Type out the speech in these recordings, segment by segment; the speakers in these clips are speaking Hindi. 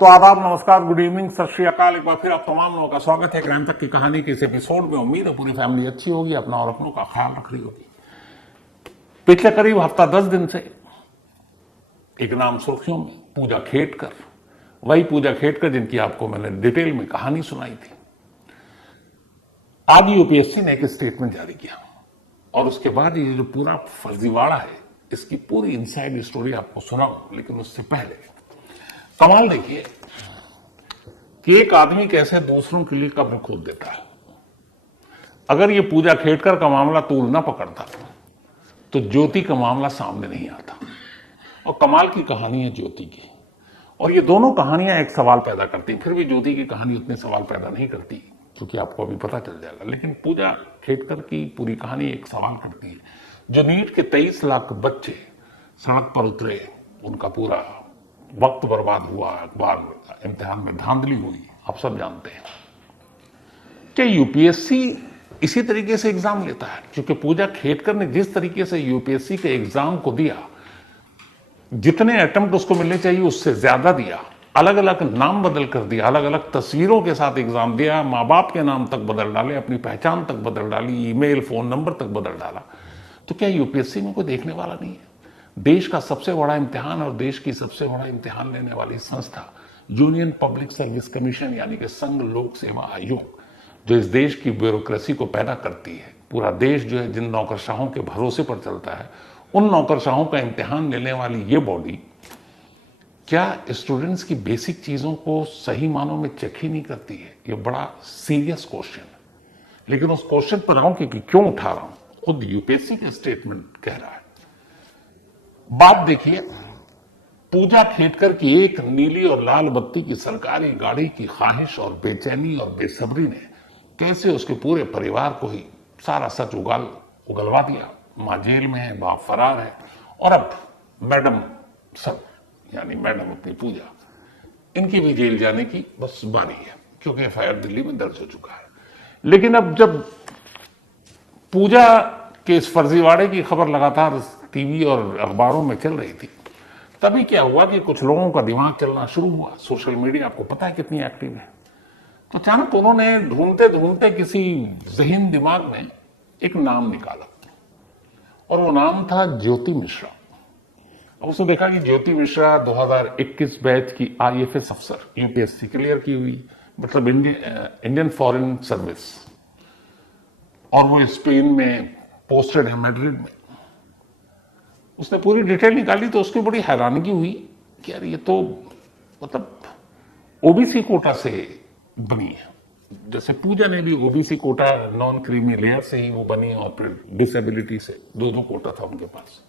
तो आदाब, नमस्कार, गुड इवनिंग, सत श्री अकाल। एक बार फिर आप तमाम लोगों का स्वागत है क्राइम तक की कहानी के इस एपिसोड में। उम्मीद है पूरी फैमिली अच्छी होगी, अपना और अपनों का ख्याल रख रही होगी। पिछले करीब हफ्ता 10 दिन से एक नाम सुर्खियों में, पूजा खेटकर। वही पूजा खेटकर जिनकी आपको मैंने डिटेल में कहानी सुनाई थी। आज यूपीएससी ने एक स्टेटमेंट जारी किया और उसके बाद ये जो पूरा फर्जीवाड़ा है, इसकी पूरी इनसाइड स्टोरी आपको सुनाऊं। लेकिन उससे पहले कमाल देखिए कि एक आदमी कैसे दूसरों के लिए कब्र खोद देता है। अगर ये पूजा खेटकर का मामला तूल ना पकड़ता तो ज्योति का मामला सामने नहीं आता। और कमाल की कहानी है ज्योति की, और ये दोनों कहानियां एक सवाल पैदा करती हैं। फिर भी ज्योति की कहानी उतने सवाल पैदा नहीं करती, क्योंकि आपको अभी पता चल जाएगा। लेकिन पूजा खेटकर की पूरी कहानी एक सवाल करती है। जो नीट के 23 लाख बच्चे सड़क पर उतरे, उनका पूरा वक्त बर्बाद हुआ, अखबार इम्तिहान में धांधली हुई, आप सब जानते हैं। क्या यूपीएससी इसी तरीके से एग्जाम लेता है? क्योंकि पूजा खेटकर ने जिस तरीके से यूपीएससी के एग्जाम को दिया, जितने अटेम्प्ट उसको मिलने चाहिए उससे ज्यादा दिया, अलग अलग नाम बदल कर दिया, अलग अलग तस्वीरों के साथ एग्जाम दिया, माँ बाप के नाम तक बदल डाले, अपनी पहचान तक बदल डाली, ईमेल फोन नंबर तक बदल डाला। तो क्या यूपीएससी में कोई देखने वाला नहीं है? देश का सबसे बड़ा इम्तिहान और देश की सबसे बड़ा इम्तिहान लेने वाली संस्था यूनियन पब्लिक सर्विस कमीशन, यानी कि संघ लोक सेवा आयोग, जो इस देश की ब्यूरोक्रेसी को पैदा करती है। पूरा देश जो है जिन नौकरशाहों के भरोसे पर चलता है, उन नौकरशाहों का इम्तिहान लेने वाली ये बॉडी क्या स्टूडेंट्स की बेसिक चीजों को सही मानों में चेक ही नहीं करती है? ये बड़ा सीरियस क्वेश्चन है। लेकिन उस क्वेश्चन पर आऊं कि क्यों उठा रहा हूं, खुद यूपीएससी का स्टेटमेंट कह रहा है। बात देखिए, पूजा खेटकर की एक नीली और लाल बत्ती की सरकारी गाड़ी की ख्वाहिश और बेचैनी और बेसब्री ने कैसे उसके पूरे परिवार को ही सारा सच उगलवा दिया। मां जेल में है, बाप फरार है, और अब मैडम सब, यानी मैडम अपनी पूजा, इनकी भी जेल जाने की बस बारी है, क्योंकि एफआईआर दिल्ली में दर्ज हो चुका है। लेकिन अब जब पूजा के इस फर्जीवाड़े की खबर लगातार टीवी और अखबारों में चल रही थी, तभी क्या हुआ कि कुछ लोगों का दिमाग चलना शुरू हुआ। सोशल मीडिया आपको पता है कितनी एक्टिव है। तो अचानक उन्होंने ढूंढते ढूंढते किसी ज़हीन दिमाग में एक नाम निकाला, और वो नाम था ज्योति मिश्रा। अब उसने देखा कि ज्योति मिश्रा 2021 बैच की आईएफएस अफसर, यूपीएससी क्लियर की हुई, मतलब इंडियन फॉरेन सर्विस, और वो स्पेन में पोस्टेड है, मैड्रिड में। उसने पूरी डिटेल निकाली तो उसकी बड़ी हैरानगी हुई कि यार ये तो मतलब ओबीसी कोटा से बनी है। जैसे पूजा ने भी OBC Kota, non creamy layer से ही वो बनी, और फिर डिसेबिलिटी से दो कोटा था उनके पास।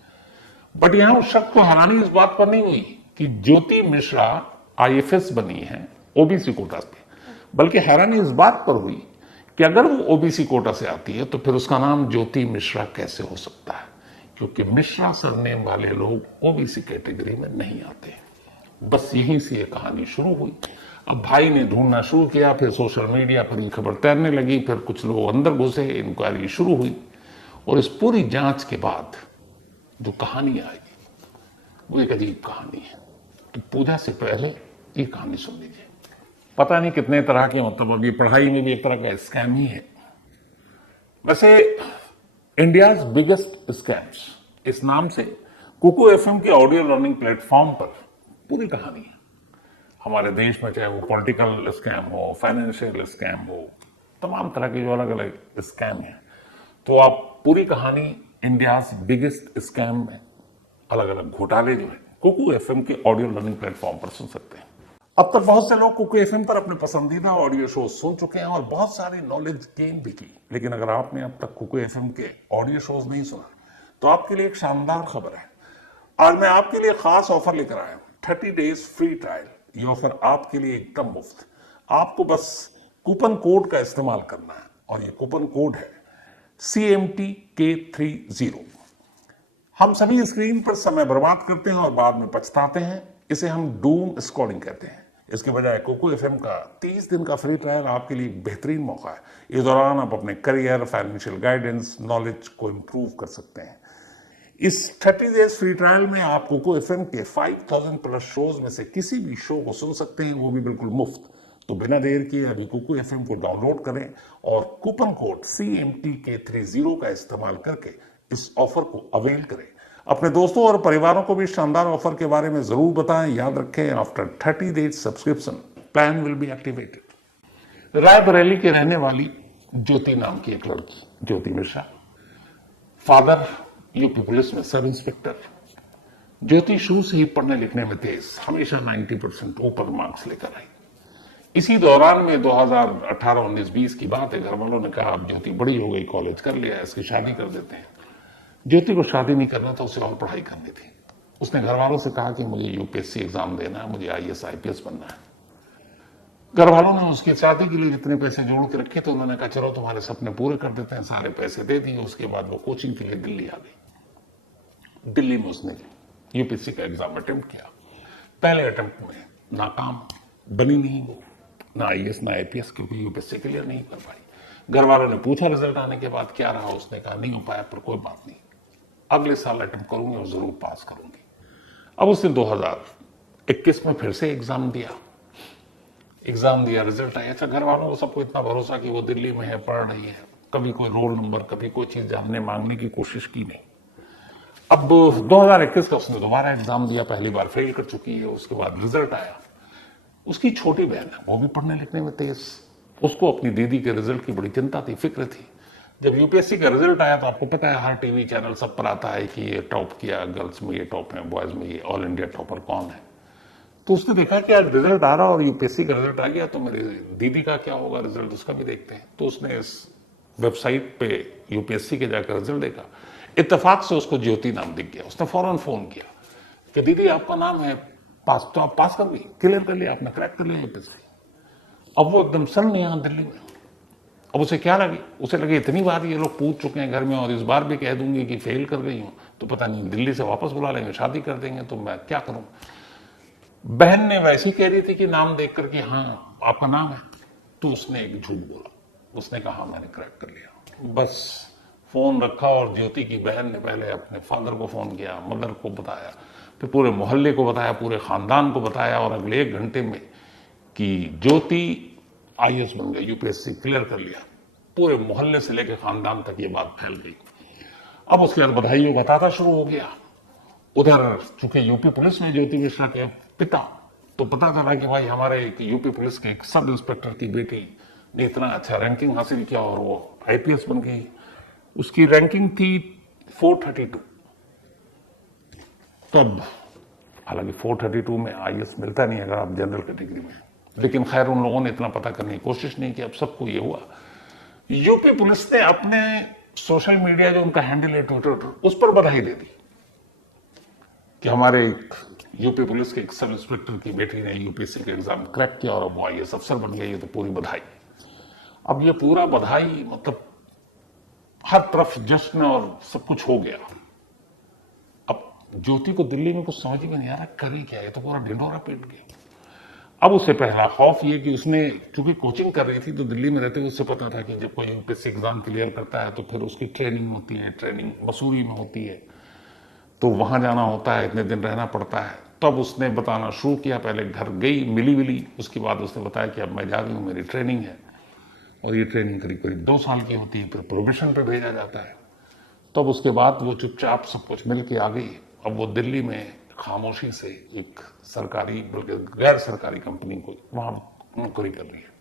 बट यहां उस शख्स को हैरानी इस बात पर नहीं हुई कि ज्योति मिश्रा आईएफएस बनी है ओबीसी कोटा पे, बल्कि हैरानी इस बात पर हुई कि अगर वो ओबीसी कोटा से आती है तो फिर उसका नाम ज्योति मिश्रा कैसे हो सकता है, क्योंकि मिश्रा सरनेम वाले लोग ओबीसी कैटेगरी में नहीं आते। बस यहीं से ये कहानी शुरू हुई। अब भाई ने ढूंढना शुरू किया, फिर सोशल मीडिया पर ये खबर तैरने लगी, फिर कुछ लोग अंदर घुसे, इंक्वायरी शुरू हुई, और इस पूरी जांच के बाद जो कहानी आएगी वो एक अजीब कहानी है। तो पूजा से पहले ये कहानी सुन लीजिए। पता नहीं कितने तरह के, मतलब अब ये पढ़ाई में भी एक तरह का स्कैम ही है। वैसे इंडियाज बिगेस्ट स्कैम्स, इस नाम से कुकू एफएम के ऑडियो लर्निंग प्लेटफॉर्म पर पूरी कहानी है हमारे देश में, चाहे वो पॉलिटिकल स्कैम हो, फाइनेंशियल स्कैम हो, तमाम तरह के जो अलग अलग स्कैम हैं। तो आप पूरी कहानी इंडियाज बिगेस्ट स्कैम में अलग अलग घोटाले जो है कुकू एफएम के ऑडियो लर्निंग प्लेटफॉर्म पर सुन सकते हैं। अब तक बहुत से लोग कुकू एफएम पर अपने पसंदीदा ऑडियो शो सुन चुके हैं और बहुत सारी नॉलेज गेन भी की। लेकिन अगर आपने अब तक कुकू एफएम के ऑडियो शोज नहीं सुना तो आपके लिए एक शानदार खबर है। आज मैं आपके लिए खास ऑफर लेकर आया हूं, 30 डेज फ्री ट्रायल। ये ऑफर आपके लिए एकदम मुफ्त। आपको बस कूपन कोड का इस्तेमाल करना है, और ये कूपन कोड है CMTK30। हम सभी स्क्रीन पर समय बर्बाद करते हैं और बाद में पछताते हैं। इसे हम डूम स्क्रॉलिंग कहते हैं। इसके बजाय कुकू एफएम का 30 दिन का फ्री ट्रायल आपके लिए बेहतरीन मौका है। इस दौरान आप अपने करियर, फाइनेंशियल गाइडेंस, नॉलेज को इंप्रूव कर सकते हैं। इस 30 डेज फ्री ट्रायल में आप कोको एफएम के 5000 प्लस शोज में से किसी भी शो को सुन सकते हैं, वो भी बिल्कुल मुफ्त। तो बिना देर किए अभी कोको एफएम को डाउनलोड करें और कूपन कोड CMTK30 का इस्तेमाल करके इस ऑफर को अवेल करें। अपने दोस्तों और परिवारों को भी शानदार ऑफर के बारे में जरूर बताएं। याद रखें, after 30 days subscription plan will be activated. Raebareli के रहने वाली ज्योति नाम की एक लड़की, ज्योति मिश्रा, फादर यूपी पुलिस में सब इंस्पेक्टर। ज्योति शुरू से ही पढ़ने लिखने में तेज, हमेशा 90% ऊपर मार्क्स लेकर आई। इसी दौरान में 2018, 19, 20 की बात है, घर वालों ने कहा अब ज्योति बड़ी हो गई, कॉलेज कर लिया, इसकी शादी कर देते हैं। ज्योति को शादी नहीं करना था, उसे और पढ़ाई करनी थी। उसने घर वालों से कहा कि मुझे यूपीएससी एग्जाम देना है, मुझे IAS IPS बनना है। घर वालों ने उसकी शादी के लिए जितने पैसे जोड़ के रखे थे, उन्होंने कहा चलो तुम्हारे सपने पूरे कर देते हैं, सारे पैसे दे दिए। उसके बाद वो कोचिंग के लिए दिल्ली आ गई। दिल्ली में उसने यूपीएससी का एग्जाम अटेम्प्ट किया। पहले अटेम्प्ट में नाकाम, बनी नहीं वो, ना IAS ना IPS, क्योंकि यूपीएससी क्लियर नहीं कर पाई। घर वालों ने पूछा रिजल्ट आने के बाद क्या रहा, उसने कहा नहीं हो पाया, पर कोई बात नहीं, अगले साल अटेम्प्ट करूंगी और जरूर पास करूंगी। अब उसने 2021 में फिर से एग्जाम दिया, रिजल्ट आया। अच्छा, घर वालों को सबको इतना भरोसा कि वो दिल्ली में है, पढ़ रही है, कभी कोई रोल नंबर, कभी कोई चीज जानने मांगने की कोशिश की नहीं। अब 2021 का उसने दोबारा एग्जाम दिया, पहली बार फेल कर चुकी है। उसके बाद रिजल्ट आया। उसकी छोटी बहन है, वो भी पढ़ने लिखने में तेज, उसको अपनी दीदी के रिजल्ट की बड़ी चिंता थी, फिक्र थी। जब यूपीएससी का रिजल्ट आया तो आपको पता है हर टीवी चैनल सब पर आता है कि ये टॉप किया, गर्ल्स में ये टॉप है, बॉयज में ये, ऑल इंडिया टॉपर कौन है। तो उसने देखा कि आज रिजल्ट आ रहा और यूपीएससी का रिजल्ट आ गया, तो मेरी दीदी का क्या होगा रिजल्ट, उसका भी देखते हैं। तो उसने इस वेबसाइट पे यूपीएससी के जाकर रिजल्ट देखा। इत्तेफाक से उसको ज्योति नाम दिख गया। उसने फौरन फोन किया कि दीदी आपका नाम है पास, तो आप पास कर ली, क्लियर कर लिया, आपने क्रैक कर लिया यूपीएससी। अब वो एकदम सन यहां दिल्ली में। अब उसे क्या लगी, उसे लगे इतनी बार ये लोग पूछ चुके हैं घर में और इस बार भी कह दूंगी कि फेल कर गई हूं, तो पता नहीं दिल्ली से वापस बुला लेंगे, शादी कर देंगे, तो मैं क्या करूं। बहन ने वैसी कह रही थी कि नाम देख करके हाँ आपका नाम है, तो उसने एक झूठ बोला। उसने कहा मैंने क्रैक कर लिया। बस फोन रखा और ज्योति की बहन ने पहले अपने फादर को फोन किया, मदर को बताया, फिर पूरे मोहल्ले को बताया, पूरे खानदान को बताया, और अगले 1 घंटे में कि ज्योति IAS बन गई, यूपीएससी क्लियर कर लिया। पूरे मोहल्ले से लेकर खानदान तक ये बात फैल गई। अब उसके बाद बधाइयों का तांता शुरू हो गया। उधर चूंकि यूपी पुलिस में ज्योति मिश्रा के पिता, तो पता चला कि भाई हमारे यूपी पुलिस के एक सब इंस्पेक्टर की बेटी ने इतना अच्छा रैंकिंग हासिल किया और वो IPS बन गई। उसकी रैंकिंग थी 432। तब हालांकि 432 में IAS मिलता नहीं अगर आप जनरल कैटेगरी में, लेकिन खैर उन लोगों ने इतना पता करने की कोशिश नहीं की। अब सबको ये हुआ। यूपी पुलिस ने अपने सोशल मीडिया, जो उनका हैंडल है ट्विटर, उस पर बधाई दे दी कि हमारे यूपी पुलिस के एक सब इंस्पेक्टर की बेटी ने यूपीएससी के एग्जाम क्रैक किया और अब वो IAS अफसर बन गई, तो पूरी बधाई। अब ये पूरा बधाई मतलब हर तरफ जश्न और सब कुछ हो गया। अब ज्योति को दिल्ली में कुछ समझ में नहीं आ रहा करे क्या, ये तो पूरा ढिंढोरा पीट गया। अब उसे पहला खौफ ये कि उसने चूंकि कोचिंग कर रही थी, तो दिल्ली में रहते हुए उससे पता था कि जब कोई यूपीएससी एग्जाम क्लियर करता है तो फिर उसकी ट्रेनिंग होती है, ट्रेनिंग मसूरी में होती है, तो वहां जाना होता है, इतने दिन रहना पड़ता है। तब उसने बताना शुरू किया, पहले घर गई, मिली, उसके बाद उसने बताया कि अब मैं जा रही हूँ, मेरी ट्रेनिंग है, और ये ट्रेनिंग करीब करीब 2 साल की होती है, फिर प्रोबेशन पे भेजा जाता है। तब उसके बाद वो चुपचाप सब कुछ मिल के आ गई। अब वो दिल्ली में खामोशी से एक सरकारी बल्कि गैर सरकारी कंपनी को वहां नौकरी कर रही है।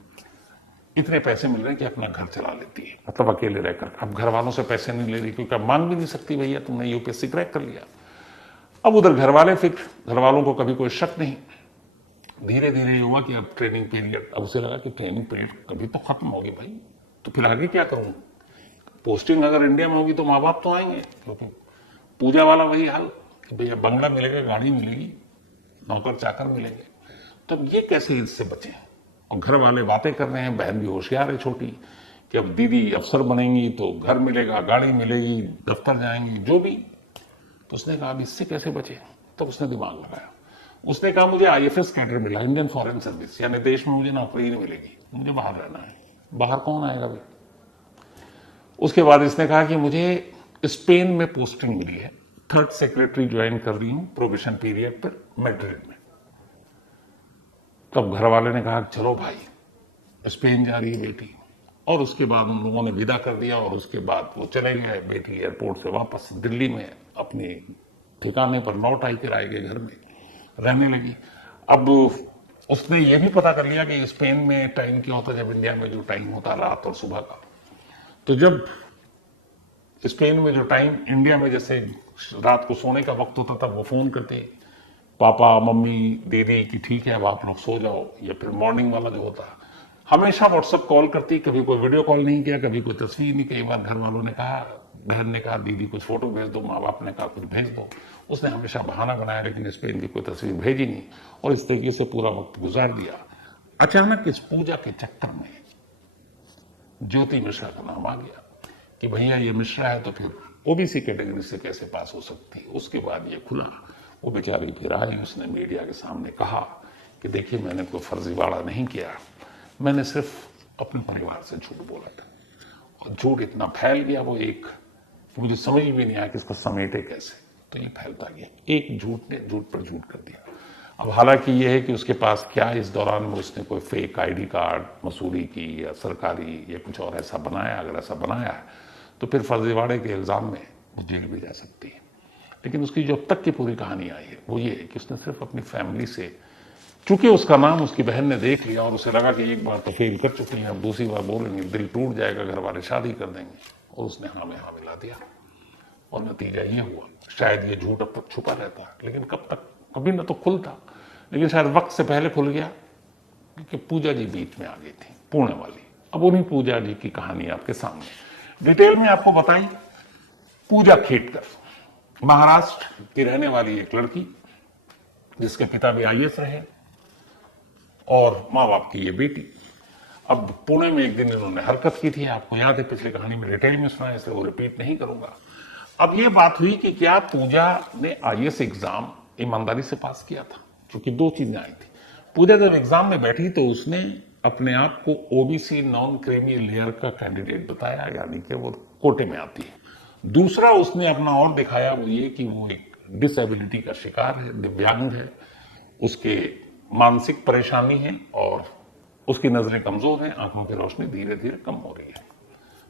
इतने पैसे मिल रहे हैं कि अपना घर चला लेती है, मतलब अकेले रहकर। अब घर वालों से पैसे नहीं ले रही, क्योंकि अब मांग भी नहीं सकती, भैया तुमने यूपीएससी क्रैक कर लिया। अब उधर घर वाले फिक्र, घर वालों को कभी कोई शक नहीं। धीरे धीरे हुआ कि अब ट्रेनिंग पीरियड, अब उसे लगा कि ट्रेनिंग पीरियड कभी तो खत्म होगी भाई, तो फिर आगे क्या करूं। पोस्टिंग अगर इंडिया में होगी तो माँ बाप तो आएंगे, क्योंकि पूजा वाला वही हाल कि भैया बंगला मिलेगा, गाड़ी मिलेगी, नौकर चाकर मिलेंगे, तो अब ये कैसे इससे बचे। और घर वाले बातें कर रहे हैं, बहन भी होशियार है छोटी, कि अब दीदी अफसर बनेंगी तो घर मिलेगा, गाड़ी मिलेगी, दफ्तर जाएंगी, जो भी। तो उसने कहा अब इससे कैसे बचे। तो उसने दिमाग लगाया, उसने कहा मुझे IFS कैडर मिला, इंडियन फॉरेन सर्विस, यानी देश में मुझे नौकरी नहीं मिलेगी, मुझे बाहर रहना है। बाहर कौन आएगा भाई। उसके बाद इसने कहा कि मुझे स्पेन में पोस्टिंग मिली है, 3rd सेक्रेटरी ज्वाइन कर रही हूं प्रोबेशन पीरियड पर मैड्रिड में। तब घर वाले ने कहा चलो भाई, स्पेन जा रही है बेटी, और उसके बाद उन लोगों ने विदा कर दिया और उसके बाद वो चले गए। बेटी एयरपोर्ट से वापस दिल्ली में अपने ठिकाने पर लौट आई, किराए के घर में रहने लगी। अब उसने ये भी पता कर लिया कि स्पेन में टाइम क्या होता है, जब इंडिया में जो टाइम होता है रात और सुबह का। तो जब स्पेन में जो टाइम इंडिया में जैसे रात को सोने का वक्त होता था, वो फोन करते पापा मम्मी दीदी कि ठीक है अब आप लोग सो जाओ, या फिर मॉर्निंग वाला जो होता है हमेशा व्हाट्सएप कॉल करती। कभी कोई वीडियो कॉल नहीं किया, कभी कोई तस्वीर नहीं। कई बार घर वालों ने कहा, बहन ने कहा दीदी कुछ फोटो भेज दो, माँ बाप ने कहा कुछ भेज दो। उसने हमेशा बहाना बनाया, लेकिन स्पेन की कोई तस्वीर भेजी नहीं, और इस तरीके से पूरा वक्त गुजार दिया। अचानक इस पूजा के चक्कर में ज्योति मिश्रा का नाम आ गया कि भैया ये मिश्रा है तो फिर ओबीसी कैटेगरी से कैसे पास हो सकती है। उसके बाद ये खुला। वो बेचारी फिर आई, उसने मीडिया के सामने कहा कि देखिए मैंने कोई फर्जीवाड़ा नहीं किया, मैंने सिर्फ अपने परिवार से झूठ बोला था। और झूठ इतना फैल गया, वो एक मुझे समझ भी नहीं आया कि इसको समेटे कैसे, तो ये फैलता गया। एक झूठ ने झूठ पर झूठ कर दिया। अब हालांकि ये है कि उसके पास क्या इस दौरान में उसने कोई फेक आईडी कार्ड मसूरी की या सरकारी या कुछ और ऐसा बनाया, अगर ऐसा बनाया है तो फिर फर्जीवाड़े के इल्जाम में वो जेल भी जा सकती है। लेकिन उसकी जो अब तक की पूरी कहानी आई है वो ये है कि उसने सिर्फ अपनी फैमिली से, चूंकि उसका नाम उसकी बहन ने देख लिया और उसे लगा कि एक बार तो फेल कर चुकी है, अब दूसरी बार बोलेंगे दिल टूट जाएगा, घर वाले शादी कर देंगे, और उसने हाँ में हाँ मिला दिया। और नतीजा ये हुआ, शायद ये झूठ अब तक छुपा रहता, लेकिन कब तक, कभी ना तो खुलता, लेकिन शायद वक्त से पहले खुल गया, क्योंकि पूजा जी बीच में आ गई थी, पुणे वाली। अब उन्हीं पूजा जी की कहानी आपके सामने डिटेल में आपको बताई। पूजा खेटकर महाराष्ट्र की रहने वाली एक लड़की, जिसके पिता भी आईएएस रहे और माँ बाप की ये बेटी। अब पुणे में एक दिन इन्होंने हरकत की थी, आपको याद है, पिछली कहानी में डिटेल में सुना है, इसलिए वो रिपीट नहीं करूंगा। अब ये बात हुई कि क्या पूजा ने आईएएस एग्जाम ईमानदारी से पास किया था, क्योंकि दो चीजें आई थी। पूजा जब एग्जाम में बैठी तो उसने अपने आप को ओबीसी नॉन क्रीमी लेयर का कैंडिडेट बताया, यानी कि वो कोटे में आती है। दूसरा उसने अपना और दिखाया, वो ये कि वो एक डिसेबिलिटी का शिकार है, दिव्यांग है, उसके मानसिक परेशानी है और उसकी नजरें कमजोर हैं, आंखों की रोशनी धीरे धीरे कम हो रही है।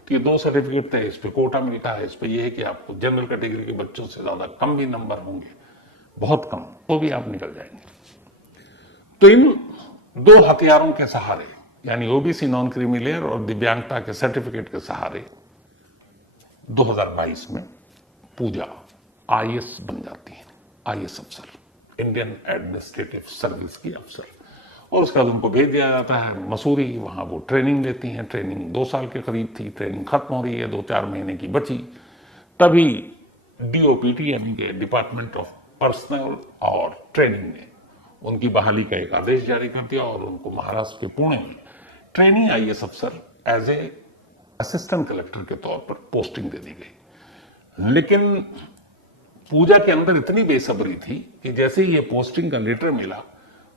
तो ये दो सर्टिफिकेट थे, इस पे कोटा मिलता है, इस पे ये है कि आपको जनरल कैटेगरी के बच्चों से ज्यादा कम भी नंबर होंगे, बहुत कम, तो भी आप निकल जाएंगे। तो इन दो हथियारों के सहारे, यानी ओबीसी नॉन क्रीमी लेयर और दिव्यांगता के सर्टिफिकेट के सहारे 2022 में पूजा आईएएस बन जाती है, आईएएस अफसर, इंडियन एडमिनिस्ट्रेटिव सर्विस की अफसर। और उसके बाद उनको भेज दिया जाता है मसूरी, वहां वो ट्रेनिंग लेती हैं। ट्रेनिंग 2 साल के करीब थी, ट्रेनिंग खत्म हो रही है, 2-4 महीने की बची, तभी डीओपीटी यानी कि डिपार्टमेंट ऑफ पर्सनल और ट्रेनिंग ने उनकी बहाली का एक आदेश जारी कर दिया और उनको महाराष्ट्र के पुणे में ट्रेनिंग आईएएस अफसर एज ए असिस्टेंट कलेक्टर के तौर पर पोस्टिंग दे दी गई। लेकिन पूजा के अंदर इतनी बेसब्री थी कि जैसे ही ये पोस्टिंग का लेटर मिला,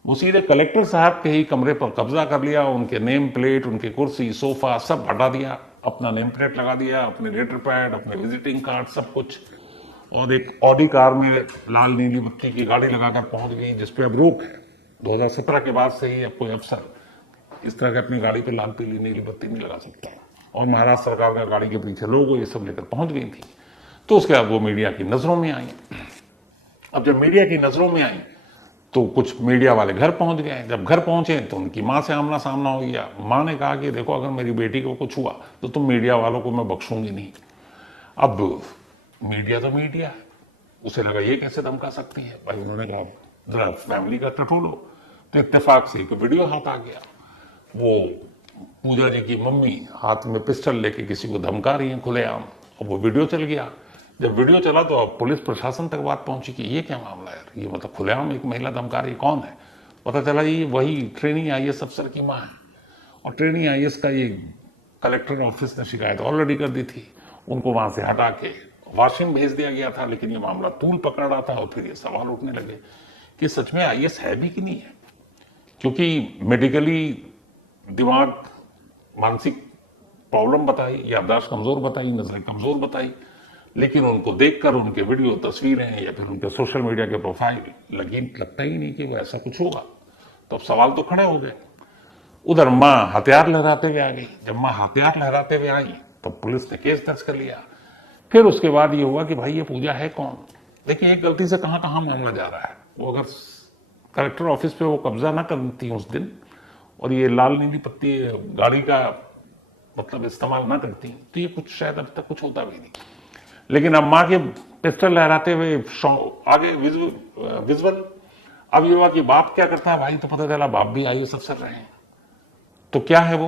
वो सीधे कलेक्टर साहब के ही कमरे पर कब्जा कर लिया, उनके नेम प्लेट, उनके कुर्सी, सोफा सब हटा दिया, अपना नेम प्लेट लगा दिया, अपने लेटर पैड, अपने विजिटिंग कार्ड, सब कुछ, और एक ऑडी कार में लाल नीली बत्ती की गाड़ी लगाकर पहुंच गई, जिसपे अब रोक है। 2017 के बाद से ही अब कोई अफसर इस तरह के अपनी गाड़ी पे लाल पीली नीली बत्ती नहीं लगा सकता। और महाराष्ट्र सरकार का गाड़ी के पीछे लोगो ये सब लेकर पहुंच गई थी। तो उसके बाद वो मीडिया की नजरों में आई। अब जब मीडिया की नजरों में आई तो कुछ मीडिया वाले घर पहुंच गए। जब घर पहुंचे तो उनकी मां से आमना सामना हो गया। मां ने कहा कि देखो, अगर मेरी बेटी को कुछ हुआ तो तुम मीडिया वालों को मैं बख्शूंगी नहीं। अब मीडिया तो मीडिया है, उसे लगा ये कैसे धमका सकती है भाई। उन्होंने कहा जरा फैमिली का टटोलो। तो इत्तेफाक से एक वीडियो हाथ आ गया, वो पूजा जी की मम्मी हाथ में पिस्टल लेके किसी को धमका रही है खुलेआम, और वो वीडियो चल गया। जब वीडियो चला तो अब पुलिस प्रशासन तक बात पहुंची कि ये क्या मामला है, ये मतलब खुलेआम एक महिला धमका रही, कौन है। पता चला ये वही ट्रेनिंग आईएएस अफसर की मां है। और ट्रेनिंग आईएएस का ये कलेक्टर ऑफिस ने शिकायत ऑलरेडी कर दी थी, उनको वहां से हटा के वाशिंग भेज दिया गया था। लेकिन ये मामला तूल पकड़ रहा था और फिर ये सवाल उठने लगे कि सच में आईएएस है भी कि नहीं है, क्योंकि मेडिकली दिमाग मानसिक प्रॉब्लम बताई, याददाश्त कमजोर बताई, नजरें कमजोर बताई। लेकिन उनको देखकर उनके वीडियो, तस्वीरें या फिर उनके सोशल मीडिया के प्रोफाइल लगता ही नहीं कि वो ऐसा कुछ होगा। तो अब सवाल तो खड़े हो गए। उधर मां हथियार लहराते हुए आ गई। जब मां हथियार लहराते हुए आई तो पुलिस ने केस दर्ज कर लिया। फिर उसके बाद ये हुआ कि भाई ये पूजा है कौन। देखिए एक गलती से कहां कहां मामला जा रहा है। वो अगर कलेक्टर ऑफिस पे वो कब्जा ना करती उस दिन और ये लाल नीली पत्ती गाड़ी का मतलब इस्तेमाल ना करती तो ये कुछ शायद अब तक कुछ होता भी नहीं। लेकिन अब मां के पिस्टल लहराते हुए आगे विजुअल। अब ये हुआ कि बाप क्या करता है भाई, तो पता चला बाप भी IAS अफसर रहे हैं। तो क्या है वो,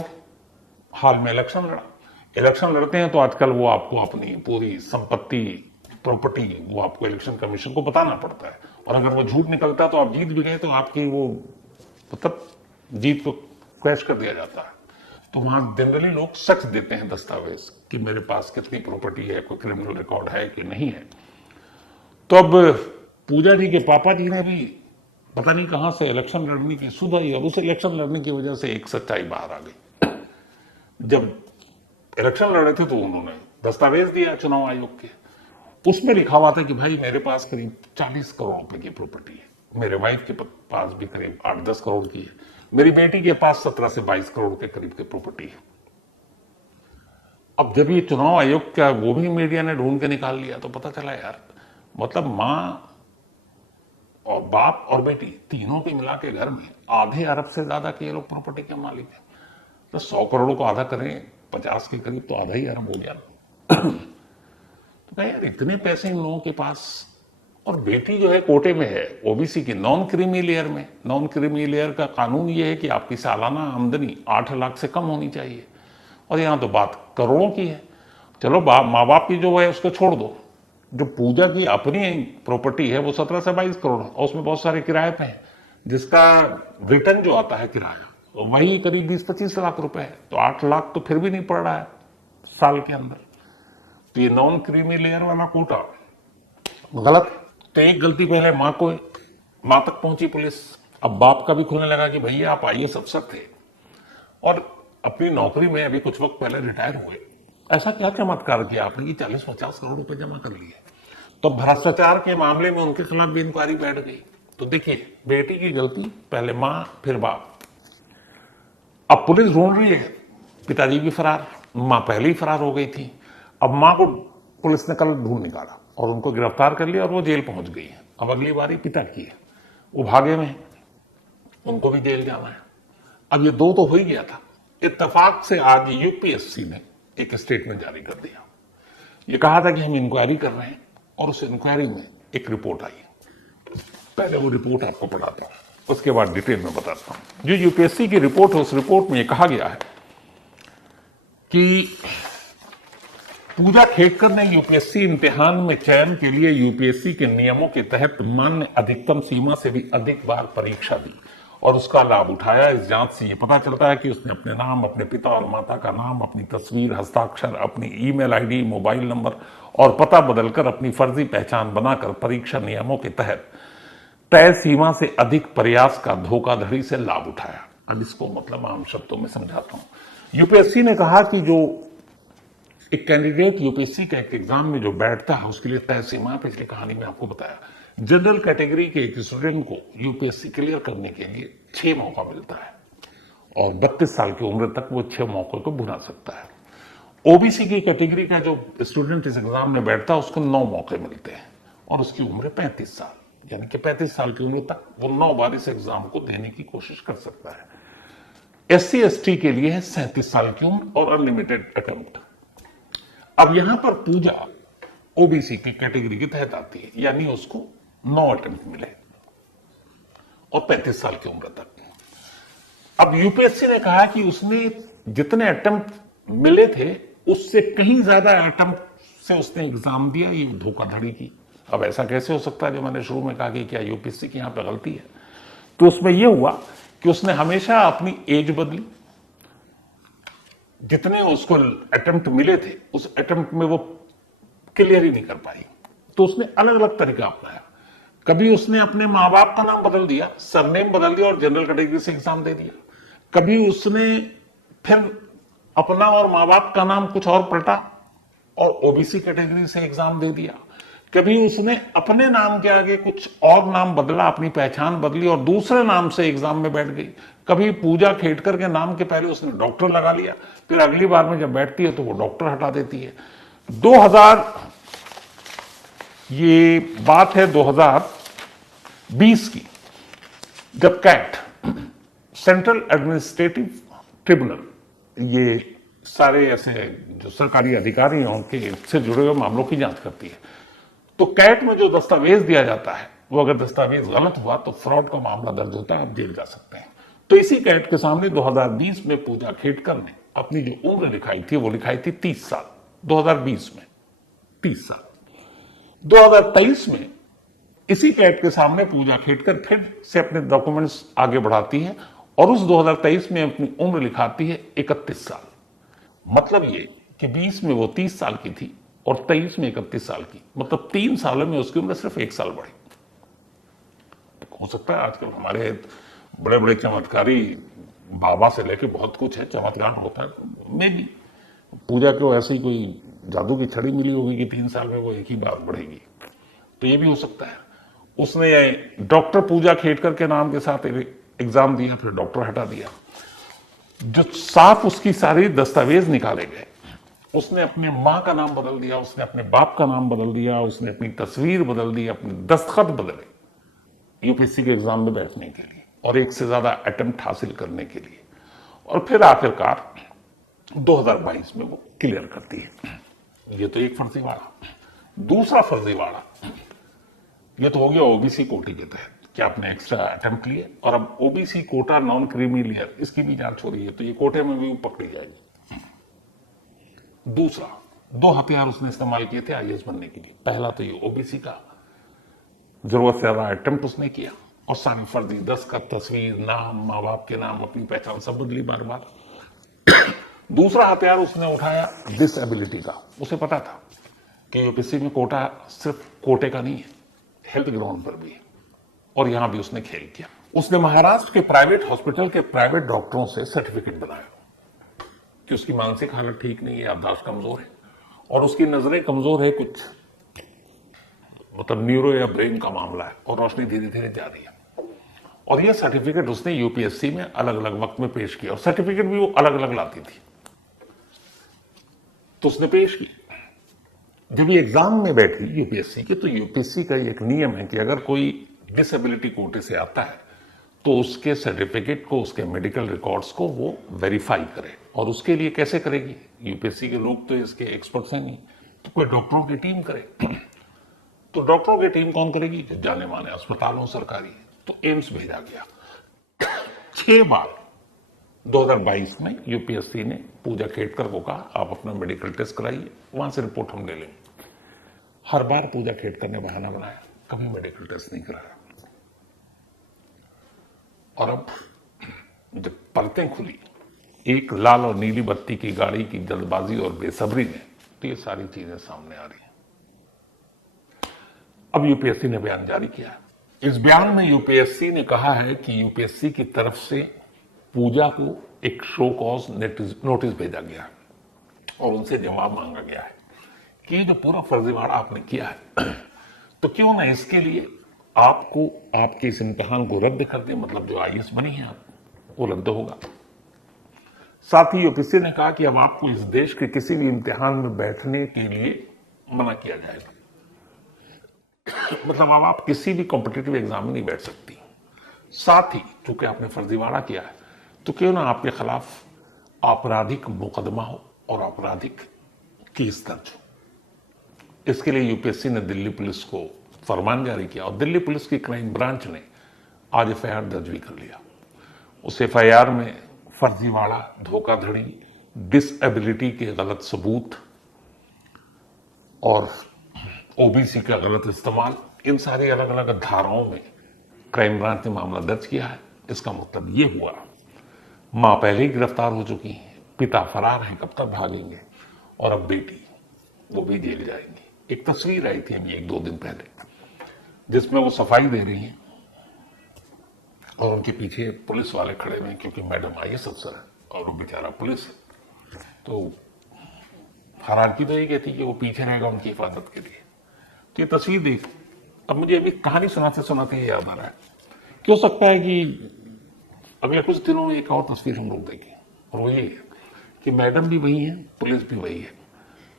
हाल में इलेक्शन लड़ा। इलेक्शन लड़ते हैं तो आजकल वो आपको अपनी पूरी संपत्ति, प्रॉपर्टी, वो आपको इलेक्शन कमीशन को बताना पड़ता है। और अगर वो झूठ निकलता तो आप जीत भी गए तो आपकी वो मतलब जीत को क्रैश कर दिया जाता है। तो वहां जनरली लोग सच देते हैं दस्तावेज कि मेरे पास कितनी प्रॉपर्टी है, कोई क्रिमिनल रिकॉर्ड है कि नहीं है। तो अब पूजा जी के पापा जी ने भी पता नहीं कहां से इलेक्शन लड़ने की सुध आई और उस इलेक्शन लड़ने की वजह से एक सच्चाई बाहर आ गई। जब इलेक्शन लड़े थे तो उन्होंने दस्तावेज दिया चुनाव आयोग के। उसमें लिखा हुआ था कि भाई मेरे पास करीब 40 करोड़ रुपए की प्रॉपर्टी है, मेरे वाइफ के पास भी करीब 8-10 करोड़ की है, मेरी बेटी के पास 17 से 22 करोड़ के करीब की प्रॉपर्टी है। अब जब ये चुनाव आयोग का वो भी मीडिया ने ढूंढ के निकाल लिया तो पता चला यार मतलब मां और बाप और बेटी तीनों के मिला के घर में आधे अरब से ज्यादा के ये लोग प्रॉपर्टी के मालिक हैं। तो 100 करोड़ को आधा करें 50 के करीब तो आधा ही अरब हो गया। तो कहा यार इतने पैसे इन लोगों के पास। और बेटी जो है कोटे में है, ओबीसी की नॉन क्रीमी लेयर में। नॉन क्रीमी लेयर का कानून ये है कि आपकी सालाना आमदनी 8 लाख से कम होनी चाहिए। और यहां तो बात करोड़ों की है। चलो माँ बाप की जो है उसको छोड़ दो, जो पूजा की अपनी प्रॉपर्टी है वो 17 से 22 करोड़ और उसमें बहुत सारे किराए पे हैं, जिसका रिटर्न जो आता है किराया तो वही करीब 20-25 लाख रुपए है। तो 8 लाख तो फिर भी नहीं पड़ रहा है साल के अंदर। तो ये नॉन क्रीमी लेयर वाला कोटा गलत। तो एक गलती पहले मां तक पहुंची पुलिस। अब बाप का भी खुलने लगा कि भैया आप IAS अफसर थे और अपनी नौकरी में अभी कुछ वक्त पहले रिटायर हुए, ऐसा क्या चमत्कार किया आपने कि 40-50 करोड़ रुपए जमा कर लिए। तो भ्रष्टाचार के मामले में उनके खिलाफ भी इंक्वायरी बैठ गई। तो देखिए बेटी की गलती, पहले मां फिर बाप। अब पुलिस ढूंढ रही है, पिताजी भी फरार, मां पहले ही फरार हो गई थी। अब मां को पुलिस ने कल ढूंढ निकाला और उनको गिरफ्तार कर लिया और वो जेल पहुंच गई है। अब अगली बारी पिता की है, वो भागे में, उनको भी जेल जाना है। अब ये दो तो हो ही गया था। इत्तेफाक से आज UPSC ने एक स्टेटमेंट जारी कर दिया। ये कहा था कि हम इंक्वायरी कर रहे हैं और उस इंक्वायरी में एक रिपोर्ट आई है। पहले वो रिपोर्ट आपको पढ़ाता हूं, उसके बाद डिटेल में बताता हूं। जो UPSC की रिपोर्ट है उस रिपोर्ट में ये कहा गया है कि पूजा खेड़कर ने UPSC इम्तिहान में चयन के लिए UPSC के नियमों के तहत मान्य अधिकतम सीमा से भी अधिक बार परीक्षा दी और उसका लाभ उठाया। इस जांच से ये पता चलता है कि उसने अपने नाम, अपने पिता और माता का नाम, अपनी तस्वीर, हस्ताक्षर, अपनी ईमेल ID, मोबाइल नंबर और पता बदलकर अपनी फर्जी पहचान बनाकर परीक्षा नियमों के तहत तय सीमा से अधिक प्रयास का धोखाधड़ी से लाभ उठाया। अब इसको मतलब आम शब्दों में समझाता हूं। UPSC ने कहा कि जो एक कैंडिडेट UPSC का एक एग्जाम में जो बैठता है उसके लिए तय सीमा, पिछली कहानी में आपको बताया, जनरल कैटेगरी के एक स्टूडेंट को UPSC क्लियर करने के लिए 6 मौका मिलता है और 32 साल की उम्र तक वो 6 मौकों को भुना सकता है। OBC की कैटेगरी का जो स्टूडेंट इस एग्जाम में बैठता है उसको 9 मौके मिलते हैं और उसकी उम्र 35 साल, यानी कि 35 साल की उम्र तक वो 9 बार इस एग्जाम को देने की कोशिश कर सकता है। SC ST के लिए है 37 साल की उम्र और अनलिमिटेड अटेम्प्ट। अब यहां पर पूजा OBC की कैटेगरी के तहत आती है, यानी उसको 9 अटेम्प्ट मिले और 35 साल की उम्र तक। अब UPSC ने कहा कि उसने जितने अटेम्प्ट मिले थे उससे कहीं ज्यादा अटेम्प्ट से उसने एग्जाम दिया, ये धोखाधड़ी की। अब ऐसा कैसे हो सकता है, जो मैंने शुरू में कहा कि क्या UPSC की यहां पर गलती है। तो उसमें यह हुआ कि उसने हमेशा अपनी एज बदली, जितने उसको अटेम्प्ट मिले थे उस अटेम्प्ट में वो क्लियर ही नहीं कर पाई। तो उसने अलग अलग तरीका अपनाया। कभी उसने अपने माँ बाप का नाम बदल दिया, सरनेम बदल दिया और जनरल कैटेगरी से एग्जाम दे दिया। कभी उसने फिर अपना और माँ बाप का नाम कुछ और पलटा और ओबीसी कैटेगरी से एग्जाम दे दिया। कभी उसने अपने नाम के आगे कुछ और नाम बदला, अपनी पहचान बदली और दूसरे नाम से एग्जाम में बैठ गई। कभी पूजा खेडकर के नाम के पहले उसने डॉक्टर लगा लिया, फिर अगली बार में जब बैठती है तो वो डॉक्टर हटा देती है। 2000, ये बात है 2020 की, जब कैट, सेंट्रल एडमिनिस्ट्रेटिव ट्रिब्यूनल, ये सारे ऐसे जो सरकारी अधिकारी हैं उनके से जुड़े हुए मामलों की जांच करती है, तो कैट में जो दस्तावेज दिया जाता है वो अगर दस्तावेज गलत हुआ तो फ्रॉड का मामला दर्ज होता है, आप जेल जा सकते हैं। तो इसी कैट के सामने 2020 में पूजा खेडकर ने अपनी जो उम्र लिखाई थी वो लिखाई थी 30 साल, 2020 में 30 साल। 2023 में इसी कैट के सामने पूजा खेडकर फिर से अपने डॉक्यूमेंट्स आगे बढ़ाती है और उस 2023 में अपनी उम्र लिखाती है 31 साल। मतलब ये कि 20 में वो 30 साल की थी और 23 में 31 साल की, मतलब 3 सालों में उसकी उम्र सिर्फ 1 साल बढ़ी। हो सकता है आजकल हमारे बड़े बड़े चमत्कारी बाबा से लेके बहुत कुछ है, चमत्कार होता है, मे भी पूजा को ऐसी कोई जादू की छड़ी मिली होगी कि 3 साल में वो एक ही बार बढ़ेगी, तो ये भी हो सकता है। उसने डॉक्टर पूजा खेडकर के नाम के साथ एग्जाम दिया, फिर डॉक्टर हटा दिया। जो साफ उसकी सारी दस्तावेज निकाले गए, उसने अपने मां का नाम बदल दिया, उसने अपने बाप का नाम बदल दिया, उसने अपनी तस्वीर बदल दी, अपने दस्तखत बदले यूपीएससी के एग्जाम में बैठने के लिए और एक से ज्यादा अटेम्प्ट हासिल करने के लिए, और फिर आखिरकार 2022 में वो क्लियर करती है। ये तो एक फर्जीवाड़ा। दूसरा फर्जीवाड़ा ये तो हो गया ओबीसी कोटे के तहत कि आपने एक्स्ट्रा अटेम्प्ट लिए, और अब OBC Kota non creamy layer, इसकी भी जांच हो रही है, तो ये कोटे में भी पकड़ी जाएगी। दूसरा, 2 हथियार उसने इस्तेमाल किए थे आईएएस बनने के लिए। पहला तो ये ओबीसी का जरूरत से ज्यादा अटेम्प्ट उसने किया और सारी फर्जी दस्तखत, तस्वीर, नाम, माँ बाप के नाम, अपनी पहचान सब बदली बार बार। दूसरा हथियार उसने उठाया डिसेबिलिटी का। उसे पता था कि यूपीएससी में कोटा सिर्फ कोटे का नहीं है, हेल्थ ग्राउंड पर भी है, और यहां भी उसने खेल किया। उसने महाराष्ट्र के प्राइवेट हॉस्पिटल के प्राइवेट डॉक्टरों से सर्टिफिकेट बनाया कि उसकी मानसिक हालत ठीक नहीं है, याददाश्त कमजोर है और उसकी नजरें कमजोर है, कुछ मतलब न्यूरो या ब्रेन का मामला है और रोशनी धीरे धीरे जा रही है। और यह सर्टिफिकेट उसने यूपीएससी में अलग अलग वक्त में पेश किया और सर्टिफिकेट भी वो अलग अलग लाती थी, तो उसने पेश की। जब ये एग्जाम में बैठी यूपीएससी की, तो यूपीएससी का एक नियम है कि अगर कोई डिसेबिलिटी कोटे से आता है तो उसके सर्टिफिकेट को, उसके मेडिकल रिकॉर्ड्स को वो वेरीफाई करे। और उसके लिए कैसे करेगी? यूपीएससी के लोग तो इसके एक्सपर्ट्स हैं नहीं, तो कोई डॉक्टरों की टीम करे। तो डॉक्टरों की टीम कौन करेगी? जाने माने अस्पतालों सरकारी। तो एम्स भेजा गया। 6 बार 2022 में यूपीएससी ने पूजा खेडकर को कहा आप अपना मेडिकल टेस्ट कराइए, वहां से रिपोर्ट हम ले लेंगे। हर बार पूजा खेडकर ने बहाना बनाया, कभी मेडिकल टेस्ट नहीं कराया। और अब जब परतें खुली एक लाल और नीली बत्ती की गाड़ी की जल्दबाजी और बेसब्री में, तो ये सारी चीजें सामने आ रही हैं। अब यूपीएससी ने बयान जारी किया। इस बयान में यूपीएससी ने कहा है कि यूपीएससी की तरफ से पूजा को एक शो कॉज नोटिस भेजा गया और उनसे जवाब मांगा गया है कि ये जो पूरा फर्जीवाड़ा आपने किया है, तो क्यों ना इसके लिए आपको आपके इस इम्तिहान को रद्द कर दे, मतलब जो आईएएस बनी है आप, वो रद्द होगा। साथ ही यूपीएससी ने कहा कि अब आपको इस देश के किसी भी इम्तिहान में बैठने के लिए मना किया जाएगा, मतलब अब आप किसी भी कॉम्पिटिटिव एग्जाम में नहीं बैठ सकती। साथ ही चूंकि आपने फर्जीवाड़ा किया है, तो क्यों ना आपके खिलाफ आपराधिक मुकदमा हो और आपराधिक केस दर्ज हो। इसके लिए यूपीएससी ने दिल्ली पुलिस को फरमान जारी किया और दिल्ली पुलिस की क्राइम ब्रांच ने आज एफआईआर दर्ज भी कर लिया। उस एफआईआर में फर्जीवाड़ा, धोखाधड़ी, डिसेबिलिटी के गलत सबूत और ओबीसी का गलत इस्तेमाल, इन सारी अलग अलग धाराओं में क्राइम ब्रांच ने मामला दर्ज किया है। इसका मतलब ये हुआ, मां पहले ही गिरफ्तार हो चुकी है, पिता फरार है, कब तक भागेंगे, और अब बेटी वो भी जेल जाएंगी। एक तस्वीर आई थी अभी 1-2 दिन पहले जिसमें वो सफाई दे रही हैं और उनके पीछे पुलिस वाले खड़े हुए, क्योंकि मैडम आईएएस अफसर है और वो बेचारा पुलिस है। तो हालांकि तो ये कहती कि वो पीछे रहेगा उनकी हिफाजत के लिए। तो ये तस्वीर देख, अब मुझे अभी कहानी सुनाते सुनाते ये याद आ रहा है कि हो सकता है कि अगले कुछ दिनों में एक और तस्वीर हम लोग देखें, और वो ये है कि मैडम भी वही है, पुलिस भी वही है,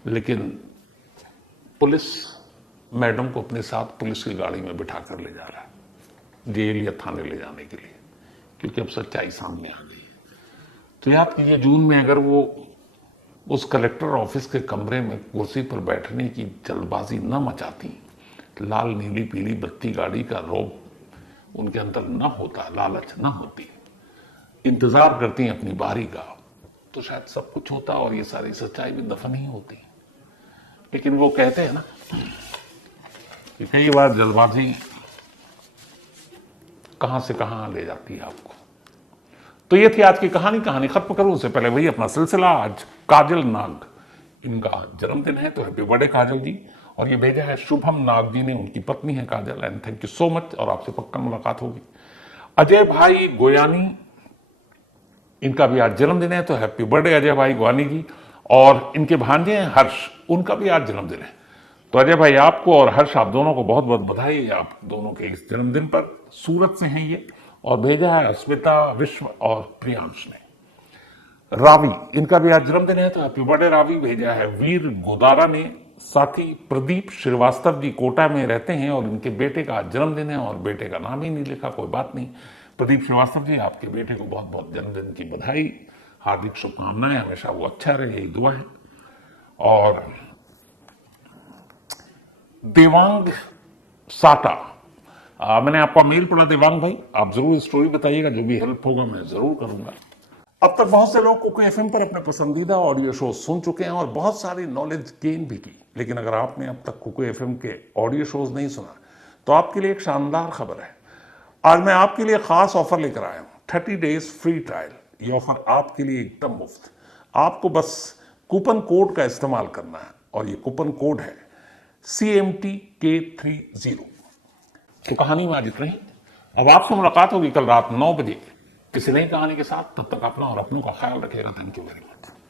लेकिन पुलिस मैडम को अपने साथ पुलिस की गाड़ी में बिठा कर ले जा रहा है जेल या थाने ले जाने के लिए, क्योंकि अब सच्चाई सामने आ गई है। तो याद कीजिए, जून में अगर वो उस कलेक्टर ऑफिस के कमरे में कुर्सी पर बैठने की जल्दबाजी न मचाती, लाल नीली पीली बत्ती गाड़ी का रौब उनके अंदर न होता, लालच न होती, इंतजार करती अपनी बारी का, तो शायद सब कुछ होता और ये सारी सच्चाई भी दफन ही होती। लेकिन वो कहते हैं ना कि कई बार जल्दबाजी कहां से कहां ले जाती है आपको। तो ये थी आज की कहानी खत्म करूं उससे पहले वही अपना सिलसिला। आज काजल नाग, इनका जन्मदिन है, तो हैप्पी बर्थडे काजल जी। और ये भेजा है शुभम नाग जी ने, उनकी पत्नी है Kajal, and thank you so much, और आपसे पक्का मुलाकात होगी। अजय भाई गोयानी, इनका भी आज जन्मदिन है, तो हैप्पी बर्थडे अजय भाई गोयानी जी। और इनके भांजे हैं हर्ष, उनका भी आज जन्मदिन है। तो अजय भाई आपको और हर्ष, आप दोनों को बहुत बहुत बधाई आप दोनों के इस जन्मदिन पर। सूरत से हैं ये, और भेजा है अस्मिता, विश्व और प्रियांश ने। रावी, इनका भी आज जन्मदिन है, तो हैप्पी बर्थडे रावी। भेजा है वीर गोदारा ने। साथी प्रदीप श्रीवास्तव जी कोटा में रहते हैं, और इनके बेटे का आज जन्मदिन है, और बेटे का नाम ही नहीं लिखा, कोई बात नहीं। प्रदीप श्रीवास्तव जी, आपके बेटे को बहुत बहुत जन्मदिन की बधाई, हार्दिक शुभकामनाएं, हमेशा वो अच्छा रहे, यही दुआ है। और देवांग साटा, मैंने आपका मेल पढ़ा देवांग भाई, आप जरूर स्टोरी बताइएगा, जो भी हेल्प होगा मैं जरूर करूंगा। अब तक बहुत से लोग कुकू एफएम पर अपने पसंदीदा ऑडियो शो सुन चुके हैं और बहुत सारी नॉलेज गेन भी की, लेकिन अगर आपने अब तक कुकू एफएम के ऑडियो शोज नहीं सुना, तो आपके लिए एक शानदार खबर है। आज मैं आपके लिए खास ऑफर लेकर आया हूं, 30 डेज फ्री ट्रायल। ये ऑफर आपके लिए एकदम मुफ्त। आपको बस कूपन कोड का इस्तेमाल करना है, और ये कूपन कोड है CMTK30। तो कहानी में आज इतना ही। अब आपसे मुलाकात होगी कल रात 9 बजे किसी नई कहानी के साथ। तब तक अपना और अपनों का ख्याल रखिएगा। Thank you very much.